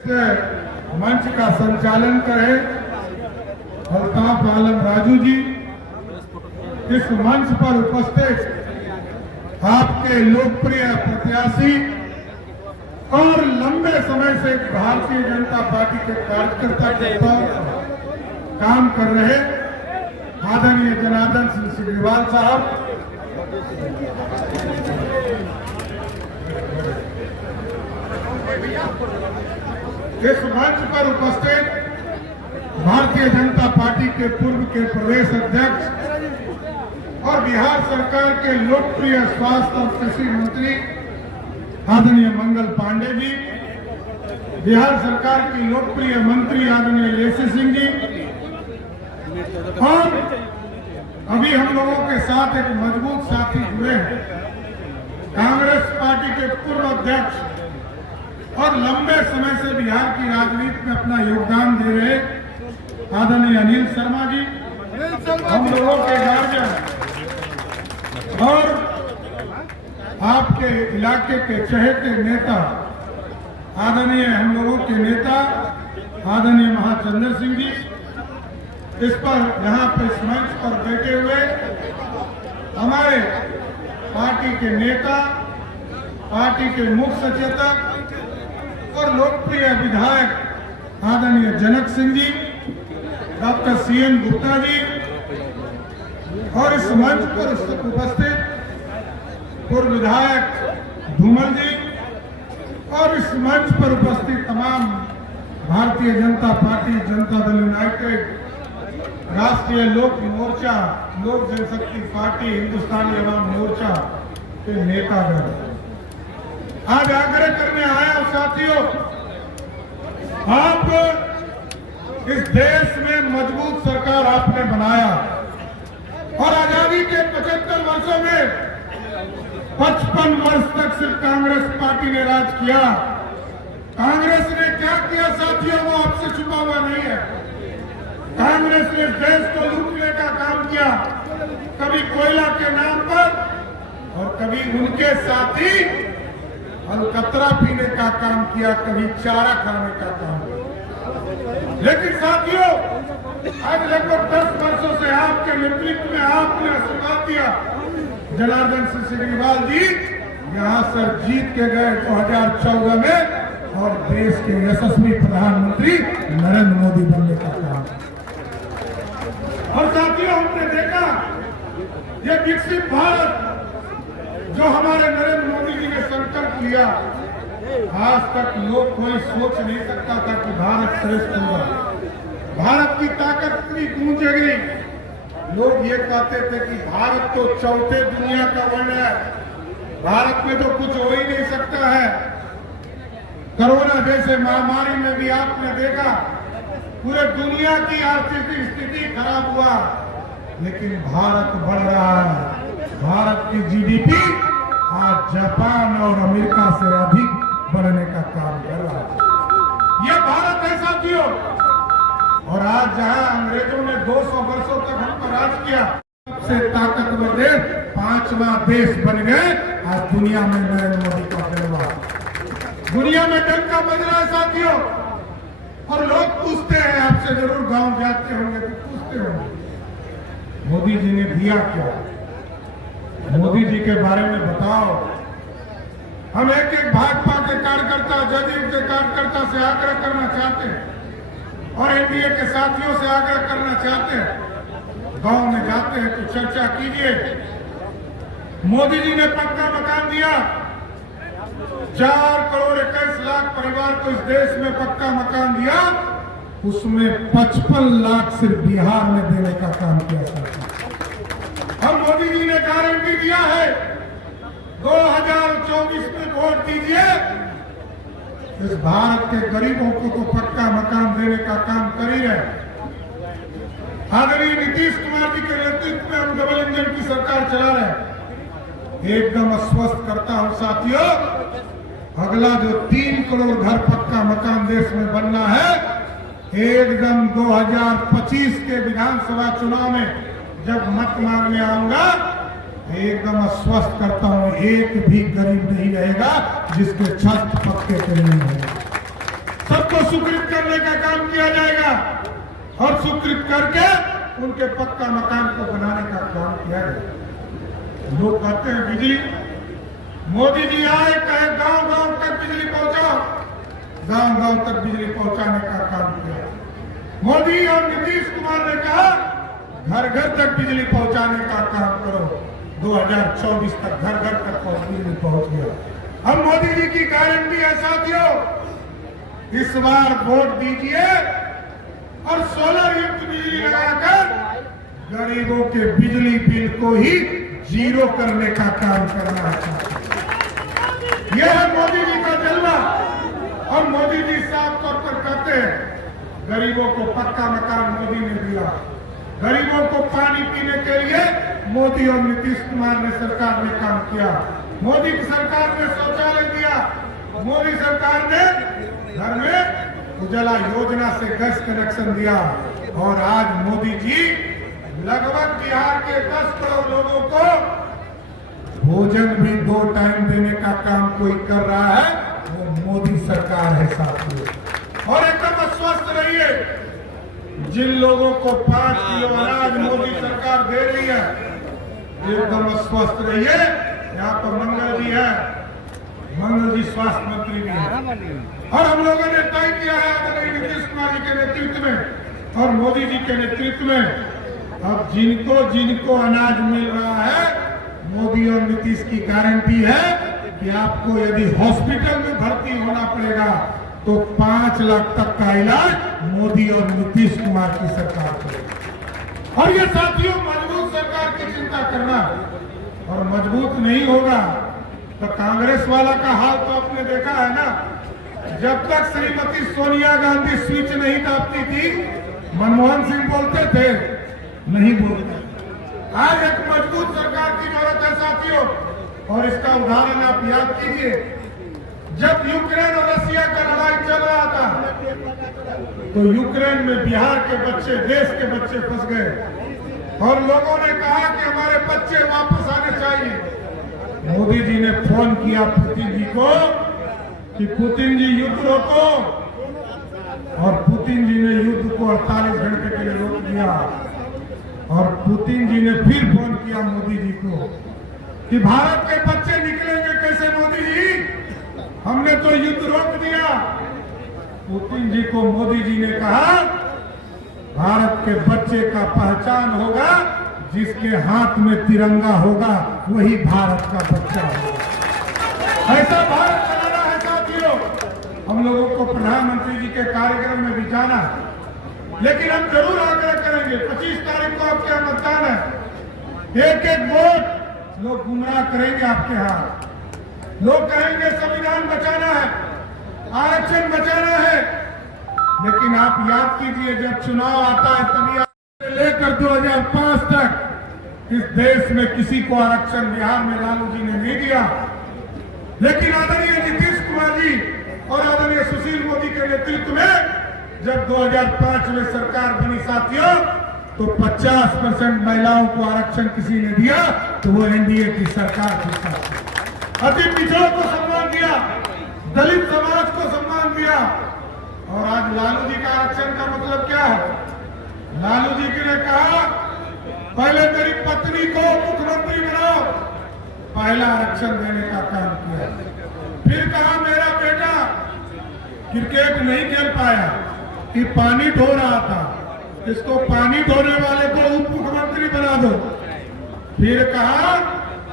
मंच का संचालन करें अल्ताफ आलम राजू जी। इस मंच पर उपस्थित आपके लोकप्रिय प्रत्याशी और लंबे समय से भारतीय जनता पार्टी के कार्यकर्ता के तौर पर काम कर रहे आदरणीय जनार्दन सिंह सिग्रीवाल साहब, इस मंच पर उपस्थित भारतीय जनता पार्टी के पूर्व के प्रदेश अध्यक्ष और बिहार सरकार के लोकप्रिय स्वास्थ्य और कृषि मंत्री आदरणीय मंगल पांडे जी, बिहार सरकार की लोकप्रिय मंत्री आदरणीय लेसी सिंह जी, और अभी हम लोगों के साथ एक मजबूत साथी जुड़े हैं, कांग्रेस पार्टी के पूर्व अध्यक्ष और लंबे समय से बिहार की राजनीति में अपना योगदान दे रहे आदरणीय अनिल शर्मा जी, हम लोगों के गार्जियन और आपके इलाके के चहेते नेता आदरणीय हम लोगों के नेता आदरणीय महाचंद्र सिंह जी, इस पर यहाँ पर इस मंच पर बैठे हुए हमारे पार्टी के नेता, पार्टी के मुख्य सचेतक और लोकप्रिय विधायक आदरणीय जनक सिंह जी, डॉक्टर सीएन गुप्ता जी, और इस मंच पर उपस्थित पूर्व विधायक धूमल जी, और इस मंच पर उपस्थित तमाम भारतीय जनता पार्टी, जनता दल यूनाइटेड, राष्ट्रीय लोक मोर्चा, लोक जनशक्ति पार्टी, हिंदुस्तानी अवाम मोर्चा के नेतागण। आज आग्रह करने आया हूं साथियों, आप इस देश में मजबूत सरकार आपने बनाया और आजादी के 75 वर्षों में 55 वर्ष तक सिर्फ कांग्रेस पार्टी ने राज किया। कांग्रेस ने क्या किया साथियों, वो आपसे छुपा हुआ नहीं है। कांग्रेस ने देश को लूटने का काम किया, कभी कोयला के नाम पर और कभी उनके साथी अलकतरा पीने का काम किया, कभी चारा खाने का काम किया। लेकिन साथियों, आज लगभग 10 वर्षों से आपके नेतृत्व में आपने आशीर्वाद दिया। जनार्दन सिंह सिग्रीवाल जी यहाँ से जीत के गए 2014 में और देश के यशस्वी प्रधानमंत्री नरेंद्र मोदी बनने का काम। और साथियों, हमने देखा ये विकसित भारत जो हमारे नरेंद्र मोदी जी ने संकल्प लिया, आज तक लोग कोई सोच नहीं सकता था कि भारत श्रेष्ठ होगा। भारत की ताकत इतनी गूंज गई, लोग ये कहते थे कि भारत तो चौथे दुनिया का वर्ण है, भारत में तो कुछ हो ही नहीं सकता है। कोरोना जैसे महामारी में भी आपने देखा पूरे दुनिया की आर्थिक स्थिति खराब हुआ, लेकिन भारत बढ़ रहा है। भारत की जीडीपी आज जापान और अमेरिका से अधिक बढ़ने का काम कर रहा है। यह भारत है साथियों। और आज जहां अंग्रेजों ने 200 वर्षों तक हम पर राज किया, सबसे ताकतवर देश 5वां देश बन गए। आज दुनिया में नरेंद्र मोदी का जलवा, दुनिया में डंका बज रहा है साथियों। और लोग पूछते हैं, आपसे जरूर गांव जाते होंगे तो पूछते होंगे, मोदी जी ने दिया क्या, मोदी जी के बारे में बताओ। हम एक एक भाजपा के कार्यकर्ता, जदयू के कार्यकर्ता से आग्रह करना चाहते हैं और एनडीए के साथियों से आग्रह करना चाहते हैं, गांव में जाते हैं तो चर्चा कीजिए। मोदी जी ने पक्का मकान दिया, 4 करोड़ 21 लाख परिवार को इस देश में पक्का मकान दिया, उसमें 55 लाख सिर्फ बिहार में देने का काम किया। और मोदी जी ने गारंटी दिया है 2024 में वोट दीजिए, इस भारत के गरीबों को तो पक्का मकान देने का काम कर ही रहे। आदरणीय नीतीश कुमार जी के नेतृत्व में हम डबल इंजन की सरकार चला रहे। एकदम आश्वस्त करता हूं साथियों, अगला जो 3 करोड़ घर पक्का मकान देश में बनना है, एकदम 2025 के विधानसभा चुनाव में जब मत मांगने आऊंगा, एकदम आश्वस्त करता हूं, एक भी गरीब नहीं रहेगा जिसके छत पक्के पे नहीं है। सब सबको स्वीकृत करने का काम किया जाएगा और स्वीकृत करके उनके पक्का मकान को बनाने का काम किया जाएगा। लोग कहते हैं बिजली, मोदी जी आए कहे गांव गांव तक बिजली पहुंचाओ, गांव गांव तक बिजली पहुंचाने का काम किया। मोदी और नीतीश कुमार ने कहा घर घर तक बिजली पहुंचाने का काम करो, 2024 तक घर घर तक बिजली पहुंच गया। अब मोदी जी की गारंटी है साथियों, इस बार वोट दीजिए और सोलर युक्त बिजली लगाकर गरीबों के बिजली बिल को ही जीरो करने का काम करना चाहिए। यह है मोदी जी का जलवा। और मोदी जी साफ तौर पर कहते हैं गरीबों को पक्का मकान मोदी ने दिया, गरीबों को पानी पीने के लिए मोदी और नीतीश कुमार ने सरकार ने काम किया। मोदी की सरकार ने शौचालय दिया, मोदी सरकार ने घर में उजाला योजना से गैस कनेक्शन दिया। और आज मोदी जी लगभग बिहार के 10 करोड़ लोगों को भोजन भी 2 टाइम देने का काम कोई कर रहा है, वो मोदी सरकार है साथियों। और एकदम स्वस्थ रहिए, जिन लोगों को 5 किलो अनाज मोदी सरकार दे रही है, एकदम स्वस्थ रहिए। यहाँ पर मंगल जी है, मंगल जी स्वास्थ्य मंत्री भी है। और हम लोगों ने तय किया है आदरणीय नीतीश कुमार जी के नेतृत्व में और मोदी जी के नेतृत्व में, अब जिनको जिनको अनाज मिल रहा है, मोदी और नीतीश की गारंटी है कि आपको यदि हॉस्पिटल में भर्ती होना पड़ेगा तो 5 लाख तक का इलाज मोदी और नीतीश कुमार की सरकार करेगी। और ये साथियों मजबूत सरकार की चिंता करना, और मजबूत नहीं होगा तो कांग्रेस वाला का हाल तो आपने देखा है ना। जब तक श्रीमती सोनिया गांधी स्विच नहीं दाबती थी, मनमोहन सिंह बोलते थे, नहीं बोलते। आज एक मजबूत सरकार की जरूरत है साथियों। और इसका उदाहरण आप याद कीजिए, जब यूक्रेन और रशिया का लड़ाई चल रहा था तो यूक्रेन में बिहार के बच्चे, देश के बच्चे फंस गए और लोगों ने कहा कि हमारे बच्चे वापस आने चाहिए। मोदी जी ने फोन किया पुतिन जी को कि पुतिन जी युद्ध रोको, और पुतिन जी ने युद्ध को 48 घंटे के लिए रोक दिया। और पुतिन जी ने फिर फोन किया मोदी जी को कि भारत के बच्चे निकलेंगे कैसे मोदी जी, हमने तो युद्ध रोक दिया। पुतिन जी को मोदी जी ने कहा भारत के बच्चे का पहचान होगा, जिसके हाथ में तिरंगा होगा वही भारत का बच्चा होगा। ऐसा भारत बनाना है साथियों। हम लोगों को प्रधानमंत्री जी के कार्यक्रम में भी जाना, लेकिन हम जरूर आग्रह करेंगे 25 तारीख को आपके यहाँ मतदान है। एक एक वोट लोग गुमराह करेंगे आपके यहाँ, लोग कहेंगे संविधान बचाना है, आरक्षण बचाना है। लेकिन आप याद कीजिए जब चुनाव आता है तभी लेकर 2005 तक इस देश में किसी को आरक्षण बिहार में लालू जी ने नहीं दिया। लेकिन आदरणीय नीतीश कुमार जी और आदरणीय सुशील मोदी के नेतृत्व में जब 2005 में सरकार बनी साथियों, तो 50% महिलाओं को आरक्षण किसी ने दिया तो वो एनडीए की सरकार थी। अति पिछड़ों को सम्मान दिया, दलित समाज को सम्मान दिया। और आज लालू जी का आरक्षण का मतलब क्या है? लालू जी ने कहा पहले तेरी पत्नी को मुख्यमंत्री बनाओ, पहला आरक्षण देने का काम किया। फिर कहा मेरा बेटा क्रिकेट नहीं खेल पाया कि पानी ढो रहा था, इसको पानी ढोने वाले को उप मुख्यमंत्री बना दो। फिर कहा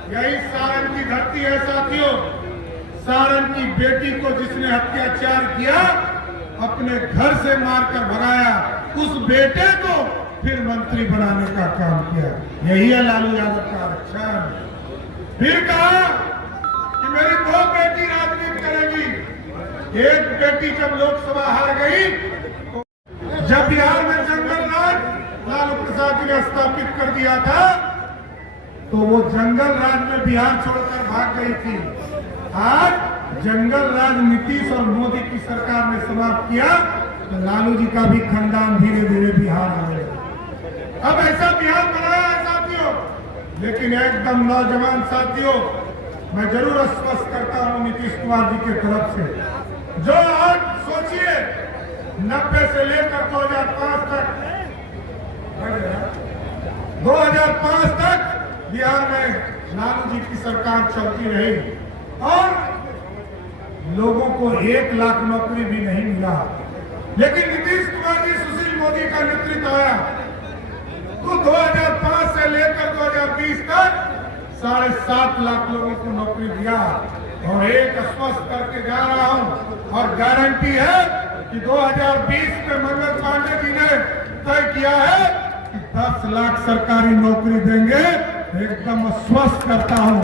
यही सारण की धरती है साथियों, सारण की बेटी को जिसने अत्याचार किया, अपने घर से मारकर भगाया, उस बेटे को फिर मंत्री बनाने का काम किया। यही है लालू यादव का आरक्षण। फिर कहा कि मेरी 2 बेटी राजनीति करेगी। एक बेटी जब लोकसभा हार गई, जब बिहार में जंगल राज लालू प्रसाद जी ने स्थापित कर दिया था, तो वो जंगल राज में बिहार छोड़कर भाग गई थी। आज जंगल राज नीतीश और मोदी की सरकार ने समाप्त किया, तो लालू जी का भी खानदान धीरे धीरे बिहार आ गया। अब ऐसा बिहार बनाया है साथियों। लेकिन एकदम नौजवान साथियों, मैं जरूर आश्वस्त करता हूं नीतीश कुमार जी की तरफ से, जो आज सोचिए 90 से लेकर 2005 तक 2005 तक बिहार में लालू जी की सरकार चलती रही और लोगों को 1 लाख नौकरी भी नहीं मिला। लेकिन नीतीश कुमार जी, सुशील मोदी का नेतृत्व आया तो 2005 से लेकर 2020 तक 7.5 लाख लोगों को नौकरी दिया। और एक स्पष्ट करके जा रहा हूं और गारंटी है कि 2020 में मंगल पांडे जी ने तय किया है कि 10 लाख सरकारी नौकरी देंगे। एकदम स्वस्थ करता हूं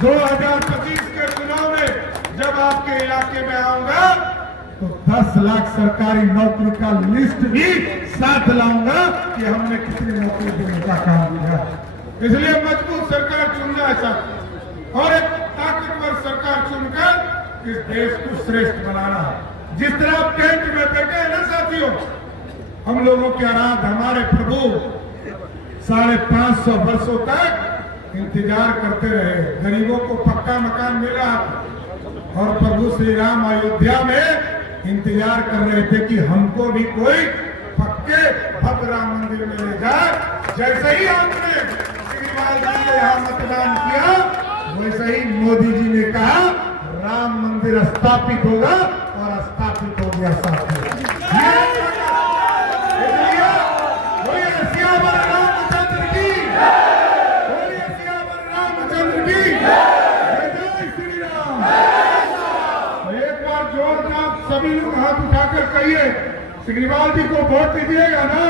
2025 के चुनाव में जब आपके इलाके में आऊंगा तो 10 लाख सरकारी नौकरी का लिस्ट भी साथ लाऊंगा कि हमने कितनी नौकरी देने का काम किया। इसलिए मजबूत सरकार चुनना है और एक ताकतवर सरकार चुनकर इस देश को श्रेष्ठ बनाना है। जिस तरह आप टेंट में बैठे हैं ना साथियों, हम लोगों के आराध हमारे प्रभु 550 वर्षों तक इंतजार करते रहे। गरीबों को पक्का मकान मिला और प्रभु श्री राम अयोध्या में इंतजार कर रहे थे कि हमको भी कोई पक्के भव्य राम मंदिर में ले जाए। जैसे ही आपने केजरीवाल जी ने यहाँ मतदान किया, वैसे ही मोदी जी ने कहा राम मंदिर स्थापित होगा और स्थापित हो गया। साथियों, सियावर रामचंद्र की, सियावर रामचंद्र की, जय श्री राम। एक बार जोरदार सभी लोग हाथ उठाकर कहिए, केजरीवाल जी को वोट दीजिएगा ना।